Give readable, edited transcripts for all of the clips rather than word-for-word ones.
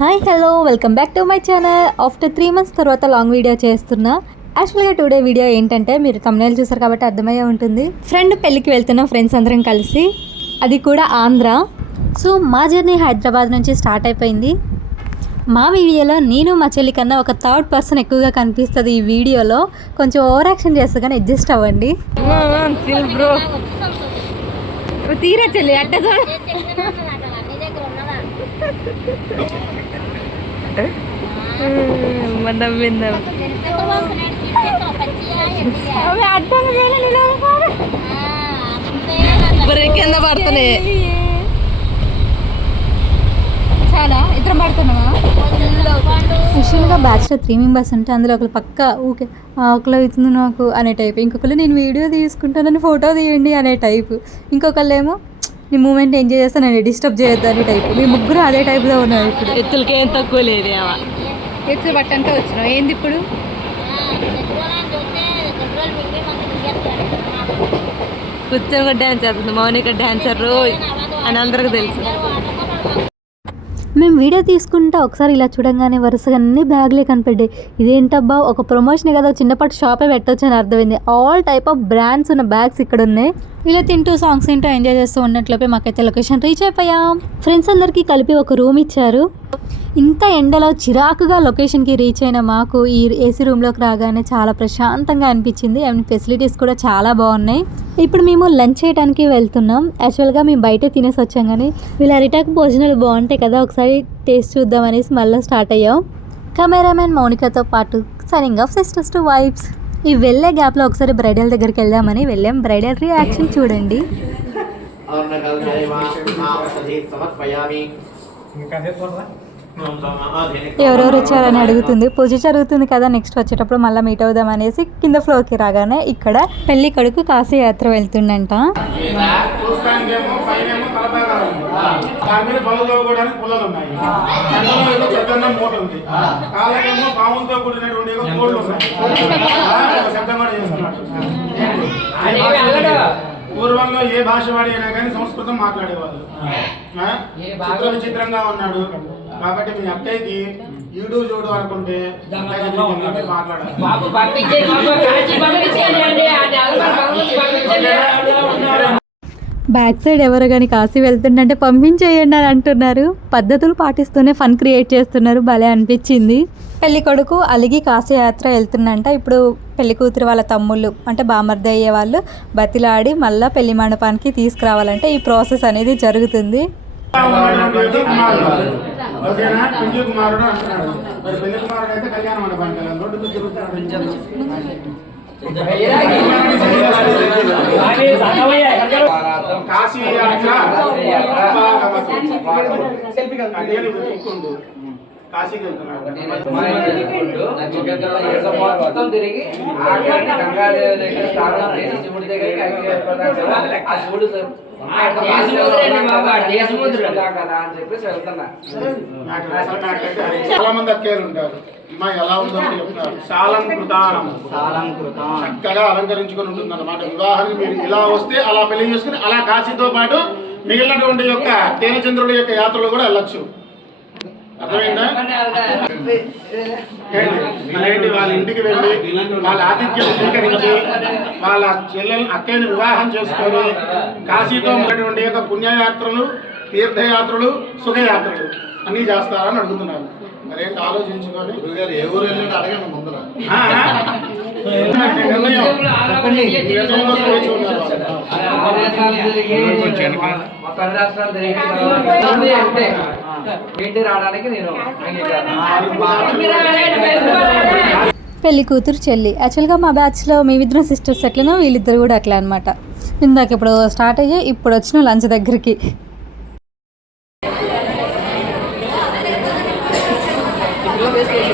Hi hello welcome back to my channel. After 3 months తర్వాత long video చేస్తున్నా. యాక్చువల్గా today video ఏంటంటే మీరు thumbnail చూసారు కాబట్టి అర్థమయ్యే ఉంటుంది. ఫ్రెండ్ పెళ్ళికి వెళ్తున్నాం ఫ్రెండ్స్ అందరం కలిసి, అది కూడా ఆంధ్ర. సో మా జర్నీ హైదరాబాద్ నుంచి స్టార్ట్ అయిపోయింది. మా వీడియోలో నేను మా చెల్లి కన్నా ఒక థర్డ్ పర్సన్ ఎక్కువగా కనిపిస్తుంది. ఈ వీడియోలో కొంచెం ఓవర్ యాక్షన్ చేస్తా కానీ అడ్జస్ట్ అవ్వండి. తీరా చెల్లి అట్ట కింద పడుతుంది. చాలా ఇద్దరం పడుతున్నావా? యాక్చువల్గా బ్యాచ్లో 3 members ఉంటే అందులో ఒకరు పక్క ఊకే ఒకళ్ళు అవుతుంది నాకు అనే టైప్, ఇంకొకరు నేను వీడియో తీసుకుంటానని ఫోటో తీయండి అనే టైపు, ఇంకొకళ్ళు ఏమో నీ మూమెంట్ ఎంజాయ్ చేస్తా నేను డిస్టర్బ్ చేయొద్దు అనే టైపు. మీ ముగ్గురు అదే టైప్లో ఉన్నారు. ఇప్పుడు ఎత్తులకి ఏం తక్కువ లేదు. ఎత్తులు పట్టంటే వచ్చినావు ఏంది ఇప్పుడు? కూర్చొని కూడా డ్యాన్స్ చేస్తుంది మౌనిక డ్యాన్సర్ అని అందరికీ తెలుసు. మేము వీడియో తీసుకుంటా ఒకసారి ఇలా చూడంగానే వరుసగా అన్ని బ్యాగ్లే కనిపెట్టాయి. ఇదేంటబ్బా ఒక ప్రమోషన్ కదా, చిన్నపాటి షాపే పెట్టవచ్చు అని అర్థమైంది. ఆల్ టైప్ ఆఫ్ బ్రాండ్స్ ఉన్న బ్యాగ్స్ ఇక్కడ ఉన్నాయి. ఇలా తింటూ సాంగ్స్ వింటూ ఎంజాయ్ చేస్తూ ఉన్నట్లోపే మాకైతే లొకేషన్ రీచ్ అయిపోయాం. ఫ్రెండ్స్ అందరికీ కలిపి ఒక రూమ్ ఇచ్చారు. ఇంత ఎండలో చిరాకుగా లొకేషన్కి రీచ్ అయిన మాకు ఈ ఏసీ రూమ్లోకి రాగానే చాలా ప్రశాంతంగా అనిపించింది. అండ్ ఫెసిలిటీస్ కూడా చాలా బాగున్నాయి. ఇప్పుడు మేము లంచ్ చేయడానికి వెళ్తున్నాం. యాక్చువల్గా మేము బయట తినేసి వచ్చాం కానీ వీళ్ళ అరిటాకు భోజనాలు బాగుంటాయి కదా, ఒకసారి టేస్ట్ చూద్దాం అనేసి మళ్ళీ స్టార్ట్ అయ్యాం. కెమెరామెన్ మౌనికతో పాటు signing off sisters to vibes. ఈ వెళ్ళే గ్యాప్లో ఒకసారి బ్రైడల్ దగ్గరికి వెళ్దామని వెళ్ళాం. బ్రైడల్ రియాక్షన్ చూడండి. ఎవరెవరు వచ్చారని అడుగుతుంది. పూజ జరుగుతుంది కదా, నెక్స్ట్ వచ్చేటప్పుడు మళ్ళీ మీట్ అవుదాం అనేసి కింద ఫ్లోర్కి రాగానే ఇక్కడ పెళ్లి కొడుకు కాశీ యాత్ర వెళ్తుండంట. పూర్వంలో ఏ భాష వాడి అయినా కానీ సంస్కృతం మాట్లాడేవాళ్ళు. చిత్ర విచిత్రంగా ఉన్నాడు కాబట్టి మీ అక్కయ్యకి ఈడు చూడు అనుకుంటే మాట్లాడాలి. బ్యాక్ సైడ్ ఎవరు కానీ కాశీ వెళ్తుండంటే పంపించేయండి అని అంటున్నారు. పద్ధతులు పాటిస్తూనే ఫన్ క్రియేట్ చేస్తున్నారు. భలే అనిపించింది. పెళ్లి కొడుకు అలిగి కాశీ యాత్ర వెళ్తుందంట. ఇప్పుడు పెళ్లి కూతురు వాళ్ళ తమ్ముళ్ళు అంటే బామర్ది అయ్యే వాళ్ళు బతిలాడి మళ్ళీ పెళ్లి మండపానికి తీసుకురావాలంటే ఈ ప్రాసెస్ అనేది జరుగుతుంది. కాశీ కాశీకి మొత్తం తిరిగి గంగాదేవి దగ్గర స్నానం చేసి శివుడి దగ్గరికి శివుడు కదా అని చెప్పేసి వెళ్తున్నా. చాలా మంది అక్కలు ఉంటారు. ఎలా ఉందో చెప్తారు. చక్కగా అలంకరించుకొని ఉంటుంది అన్నమాట. ఉదాహరణకి మీరు ఇలా వస్తే అలా పెళ్లి చేసుకుని అలా కాశీతో పాటు మిగిలినటువంటి యొక్క తేనచంద్రుడి యొక్క యాత్రలు కూడా వెళ్ళొచ్చు. అర్థమైందా? వాళ్ళ ఇంటికి వెళ్ళి వాళ్ళ ఆతిథ్యం స్వీకరించి వాళ్ళ చెల్లెలు అక్కయ్యని వివాహం చేసుకొని కాశీతో ఉన్నటువంటి యొక్క పుణ్యయాత్రలు, తీర్థయాత్రలు, సుఖయాత్రలు అన్నీ చేస్తారని అడుగుతున్నారు. మరేంటి ఆలోచించుకొని ఏ ఊరు వెళ్ళి అడగండి ముందర పెళ్లి కూతురు చెల్లి. యాక్చువల్గా మా బ్యాచ్లో మేమిద్దరం సిస్టర్స్ ఎట్లనో వీళ్ళిద్దరు కూడా అట్లా అనమాట. ఇందాక ఇప్పుడు స్టార్ట్ అయ్యి ఇప్పుడు వచ్చిన లంచ్ దగ్గరికి.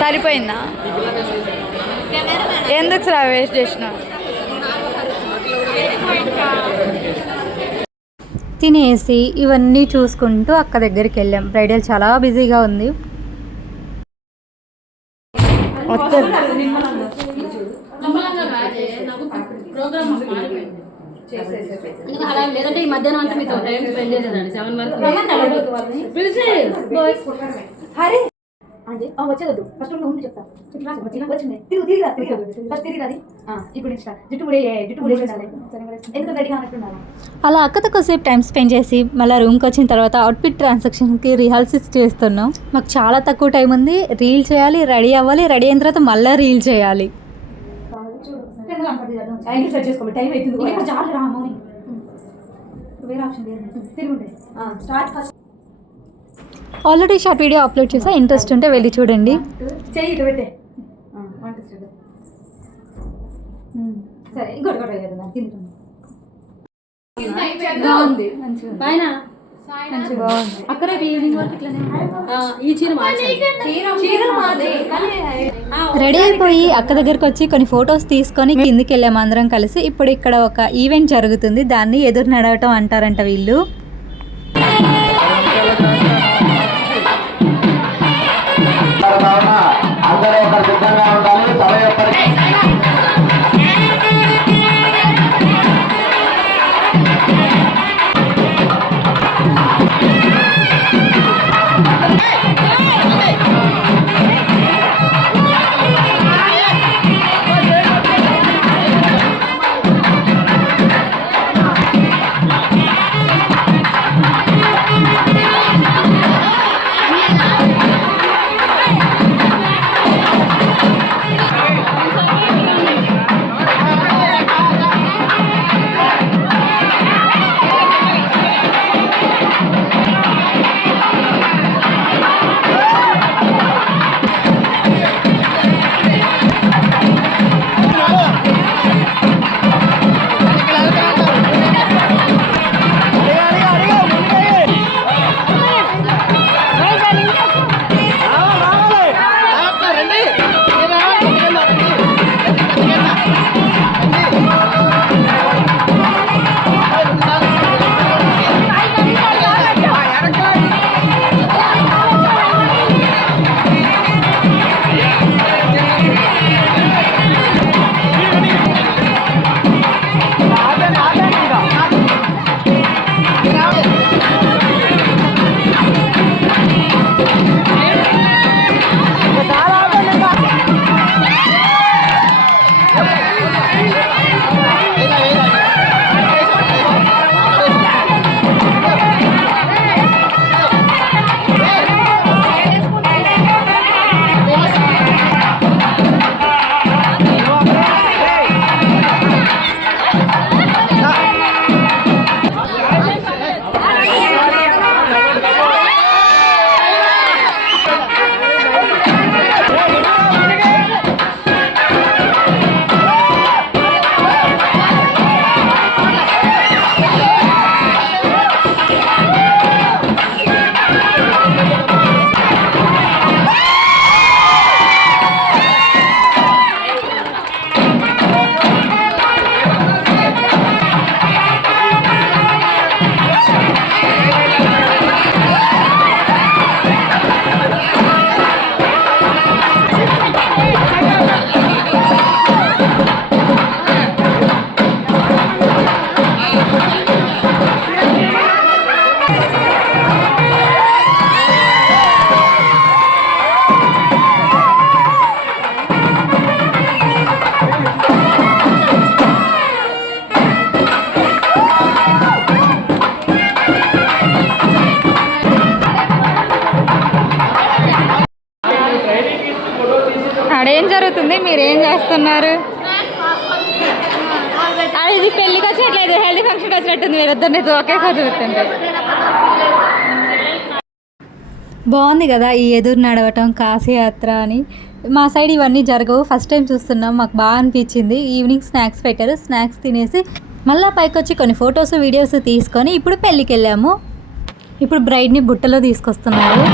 సరిపోయిందా? ఎందుకు రా వేస్ట్ చేసిన? తినేసి ఇవన్నీ చూసుకుంటూ అక్క దగ్గరికి వెళ్ళాం. బ్రైడల్ చాలా బిజీగా ఉంది. లేదంటే ఈ మధ్యాహ్నం అంతా మీతో టైం స్పెండ్ చేసేదండి 7 వరకు. వచ్చేది ఫస్ట్ ఉండి చెప్తా వచ్చింది తిరిగి ఫస్ట్ తిరిగి రాది ఇప్పుడు జుట్టు ముడేసి ఎందుకంటే రెడీగా అన్నట్టున్నాను. అలా అక్కతో కొద్దిసేపు టైం స్పెండ్ చేసి మళ్ళీ రూమ్కి వచ్చిన తర్వాత అవుట్ఫిట్ ట్రాన్సాక్షన్కి రిహార్సల్స్ చేస్తున్నాం. మాకు చాలా తక్కువ టైం ఉంది, రీల్ చేయాలి, రెడీ అవ్వాలి, రెడీ అయిన తర్వాత మళ్ళీ రీల్ చేయాలి. సెట్ చేసుకోండి, టైం అవుతుంది చాలా రా మౌని వేరే ఆప్షన్ లేదు తిరుగుంటే start first. Already short video upload చేసా, ఇంట్రెస్ట్ ఉంటే వెళ్ళి చూడండి. చెయ్యి ఇటు పెట్టే సరే ఇంకోటి కొట్టలేదు తింటుంది బాగుంది మంచిగా పైన మంచిగా బాగుంది. అక్కడ ఈవినింగ్ వరకు ఇట్లనే ఈ చీర చీరలు మాదే రెడీ అయిపోయి అక్క దగ్గరకు వచ్చి కొన్ని ఫొటోస్ తీసుకొని కిందికి వెళ్ళాము అందరం కలిసి. ఇప్పుడు ఇక్కడ ఒక ఈవెంట్ జరుగుతుంది, దాన్ని ఎదురు నడవటం అంటారంట వీళ్ళు. అందరూ ఒక సిద్ధంగా ఉండాలి. అడేం జరుగుతుంది, మీరేం చేస్తున్నారు? ఇది పెళ్ళికి వచ్చినట్లేదు, హెల్దీ ఫంక్షన్కి వచ్చినట్టుంది. మీరు ఇద్దరిని ఒకేసారి చూస్తుంటే బాగుంది కదా ఈ ఎదురు నడవటం, కాశీయాత్ర అని. మా సైడ్ ఇవన్నీ జరగవు, ఫస్ట్ టైం చూస్తున్నాం, మాకు బాగా అనిపించింది. ఈవినింగ్ స్నాక్స్ పెట్టారు, స్నాక్స్ తినేసి మళ్ళీ పైకి వచ్చి కొన్ని ఫొటోస్ వీడియోస్ తీసుకొని ఇప్పుడు పెళ్ళికి వెళ్ళాము. ఇప్పుడు బ్రైడ్ని బుట్టలో తీసుకొస్తున్నారు.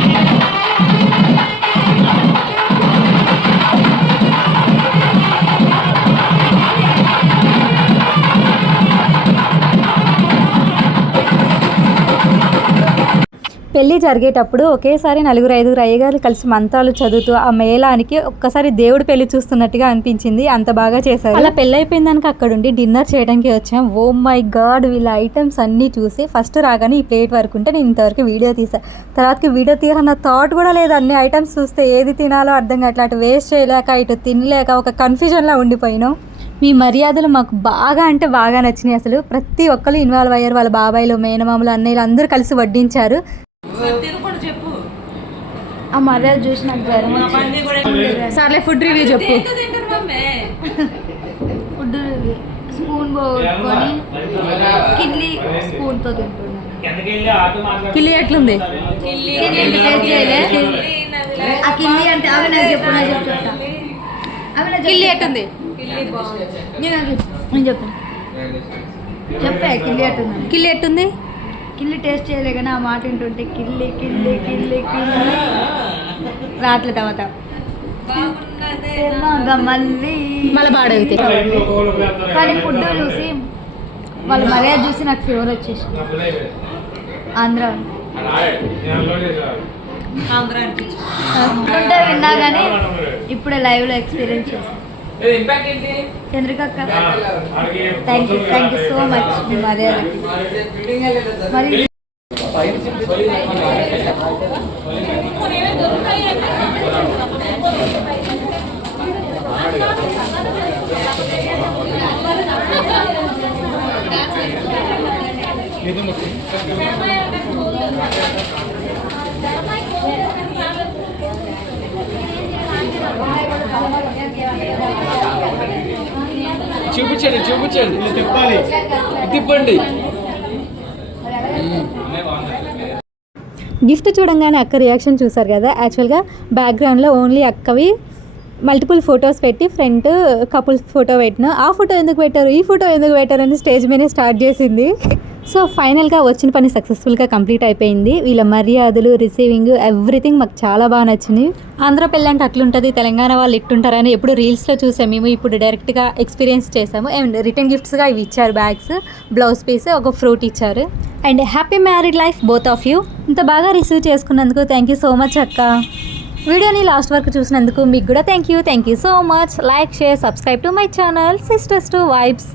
పెళ్లి జరిగేటప్పుడు ఒకేసారి 4-5 అయ్యగారులు కలిసి మంత్రాలు చదువుతూ ఆ మేళానికి ఒక్కసారి దేవుడు పెళ్లి చూస్తున్నట్టుగా అనిపించింది. అంత బాగా చేశారు. అలా పెళ్లి అయిపోయిందానికి అక్కడుండి డిన్నర్ చేయడానికి వచ్చాం. ఓ మై గాడ్, వీళ్ళ ఐటమ్స్ అన్నీ చూసి ఫస్ట్ రాగానే ఈ ప్లేట్ వరకు ఉంటే నేను ఇంతవరకు వీడియో తీసా. తర్వాతకి వీడియో తీయాలన్న థాట్ కూడా లేదు. అన్ని ఐటమ్స్ చూస్తే ఏది తినాలో అర్థం కావట్లేదు. అటు వేస్ట్ చేయలేక ఇటు తినలేక ఒక కన్ఫ్యూజన్లా ఉండిపోయినాం. మీ మర్యాదలు మాకు బాగా అంటే బాగా నచ్చినాయి. అసలు ప్రతి ఒక్కరు ఇన్వాల్వ్ అయ్యారు. వాళ్ళ బాబాయిలు, మేనమామలు, అన్నయ్యలు అందరూ కలిసి వడ్డించారు. ఆ మర్యాద చూసి నాకు సర్లే ఫుడ్ రివ్యూ చెప్పు. ఫుడ్ రివ్యూ స్పూన్ పోగొట్టుకొని కిడ్లీ స్పూన్తో తింటున్నాను. కిల్లి ఎట్లుంది? కిడ్లీ టేస్ట్ చేయలే. ఆ కిడ్లీ అంటే అవి నాకు చెప్తా కిల్లి ఎట్లుంది? నేను చెప్పాను చెప్పే కిల్లి ఎట్టుంది. కిల్లి ఎట్టుంది? కిల్లి టేస్ట్ చేయలే కానీ ఆ మాట వింటుంటే కిల్లి కిల్లి కిల్లి కిల్లి రాట్లే తర్వాత మళ్ళీ పాడైతే. కానీ ఫుడ్ చూసి వాళ్ళ మర్యాద చూసి నాకు ఫీవర్ వచ్చేసింది. ఆంధ్ర ఉంటే విన్నా కానీ ఇప్పుడే లైవ్లో ఎక్స్పీరియన్స్ చేశాను. చంద్రిక అక్క థ్యాంక్ యూ సో మచ్. మీ మర్యాద మరి చూపించండి తిప్పండి. గిఫ్ట్ చూడంగానే అక్క రియాక్షన్ చూసారు కదా. యాక్చువల్గా బ్యాక్గ్రౌండ్లో ఓన్లీ అక్కవి మల్టిపుల్ ఫొటోస్ పెట్టి ఫ్రంట్ కపుల్స్ ఫోటో పెట్టిన. ఆ ఫోటో ఎందుకు పెట్టారు, ఈ ఫోటో ఎందుకు పెట్టారు అని స్టేజ్ మీదే స్టార్ట్ చేసింది. సో ఫైనల్గా వచ్చిన పని సక్సెస్ఫుల్గా కంప్లీట్ అయిపోయింది. వీళ్ళ మర్యాదలు, రిసీవింగ్, ఎవ్రీథింగ్ మాకు చాలా బాగా నచ్చింది. ఆంధ్ర పెళ్ళి అంటే అట్లుంటుంది, తెలంగాణ వాళ్ళు ఇట్టుంటారని ఎప్పుడు రీల్స్లో చూసాము. మేము ఇప్పుడు డైరెక్ట్గా ఎక్స్పీరియన్స్ చేసాము. అండ్ రిటర్న్ గిఫ్ట్స్గా ఇవి ఇచ్చారు, బ్యాగ్స్, బ్లౌజ్ పీస్, ఒక ఫ్రూట్ ఇచ్చారు. And happy married life both of you. ఇంత బాగా రిసీవ్ చేసుకున్నందుకు థ్యాంక్ యూ సో మచ్ అక్క. వీడియోని లాస్ట్ వరకు చూసినందుకు మీకు కూడా thank you so much. Like, share, subscribe to my channel sisters to vibes.